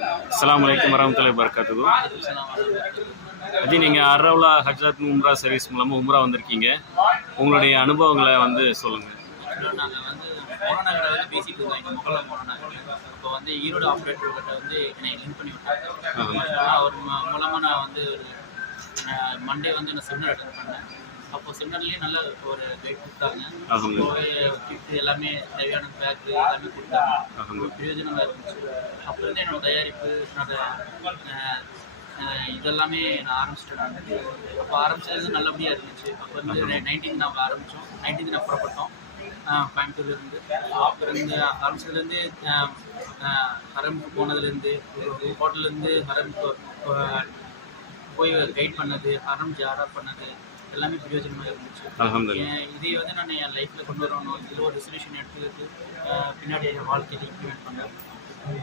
அஸ்ஸலாமு அலைக்கும் வரமத்துல்லாஹி வபரகாத்துஹு. அது நீங்கள் அர்ரவுலா ஹஜ்ரத் உம்ரா சர்வீஸ் மூலமாக உம்ரா வந்திருக்கீங்க. உங்களுடைய அனுபவங்களை வந்து சொல்லுங்கள் நாங்கள் வந்து வந்து பேசிட்டு இருந்தோம் எங்கள் அப்போ வந்து ஈரோடு ஆப்ரேட்டர் கிட்ட வந்து என்னை லிங்க் பண்ணி விட்டாங்க அவர் ம- மூலமா நான் வந்து மண்டே வந்து நான் செமினார் அட்டன் பண்ணேன். அப்போ செமினார்லேயே நல்ல ஒரு கைட் கொடுத்தாங்க கிட்டு எல்லாமே தேவையான பேக்கு எல்லாமே கொடுத்தாங்க. பிரயோஜனமாக இருந்துச்சு. அப்போ இருந்து என்னோட தயாரிப்பு என்னோட இதெல்லாமே நான் ஆரம்பிச்சிட்டேன் நான். அப்போ ஆரம்பிச்சது நல்லபடியாக இருந்துச்சு. அப்போ வந்து நைன்டீன் நம்ம ஆரம்பித்தோம் நைன்டீன் நான் புறப்பட்டோம் கோயம்புத்தூர்லேருந்து அப்போ இருந்து ஆரம்பிச்சதுலேருந்து ஹரமுக்கு போனதுலேருந்து ஹோட்டல்லேருந்து அஹ், போய் கைட் பண்ணது ஹரம் ஜாரா பண்ணது எல்லாமே பிரயோஜனமாக இருந்துச்சு. இதை வந்து நான் என் லைஃப்பில் கொண்டு வரணும் இதில் ஒரு ரெசல்யூஷன் எடுத்துக்கிட்டு பின்னாடி என் வாழ்க்கையில் இம்ப்ளிமெண்ட் பண்ணேன்.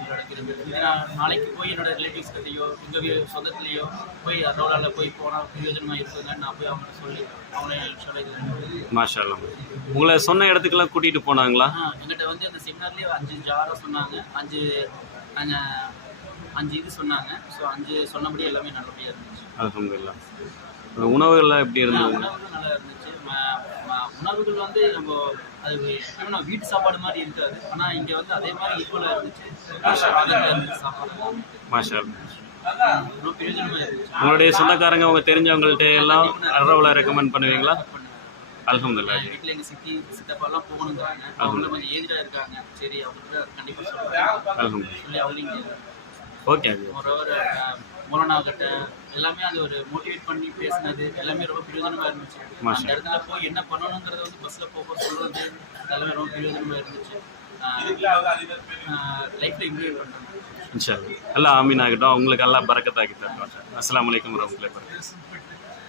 நடக்கிறது நான் நாளைக்கு போய் என்னோட ரிலேட்டிவ்ஸ் கிட்டேயோ எங்கள் சொந்தத்துலேயோ போய் அரோலாவில் போய் போனால் பிரயோஜனமாக இருக்குங்க நான் போய் அவங்கள்ட்ட சொல்லி அவங்கள சொல்ல இது மாஷா அல்லாஹ். உங்களை சொன்ன இடத்துக்கெல்லாம் கூட்டிகிட்டு போனாங்களா? எங்கிட்ட வந்து அந்த செமினார்லேயே அஞ்சு ஜாரம் சொன்னாங்க. அஞ்சு அஞ்சு இது சொன்னாங்க. ஸோ அஞ்சு சொன்னபடி எல்லாமே நல்லபடியாக இருந்துச்சு. அல்ஹம்துலில்லாஹ். உணவுகள்லாம் எப்படி இருந்தது? உணவுகள் நல்லா இருந்துச்சு. ம- ம- உணவுகள் வந்து நம்ம அது எப்படின்னா வீட்டு சாப்பாடு மாதிரி இருக்காது. ஆனால் இங்கே வந்து அதே மாதிரி ஈக்குவலாக இருந்துச்சு. அதெல்லாம் இருந்துச்சு சாப்பாடு. மாஷா அல்லாஹ். ரொம்ப பிரயோஜனமாக இருந்துச்சு. உங்களுடைய சொந்தக்காரங்க உங்க தெரிஞ்சவங்கள்ட்ட எல்லாம் அர்ரவுல ரெக்கமெண்ட் பண்ணுவீங்களா. என் வீட்டில் எங்கள் சித்தி சித்தப்பாலாம் போகணுங்கிறாங்க. அவங்க கொஞ்சம் ஏஜ்டாக இருக்காங்க. சரி அவங்கள்ட்ட கண்டிப்பாக சொல்லுவேன் அல்ஹம்துலில்லாஹ். சொல்லி அவங்களையும் ஓகே அது மொரோவர் மோலனா கிட்ட எல்லாமே அது ஒரு மோட்டிவேட் பண்ணி பேசினது எல்லாமே ரொம்ப பிரயோஜனமா இருந்துச்சு. அந்த இடத்துல போய் என்ன பண்ணணுங்கிறத வந்து பஸ்ல போக சொல்றது எல்லாமே ரொம்ப பிரயோஜனமா இருந்துச்சு. லைஃப்ல இம்ப்ரூவ் பண்றேன் இன்ஷா. எல்லாம் ஆமீன் ஆகட்டும் உங்களுக்கு எல்லாம் பரக்கத்தாக்கி தரட்டும் அஸ்ஸலாமு அலைக்கும் வரமத்துல்லாஹி வபரகாத்துஹு.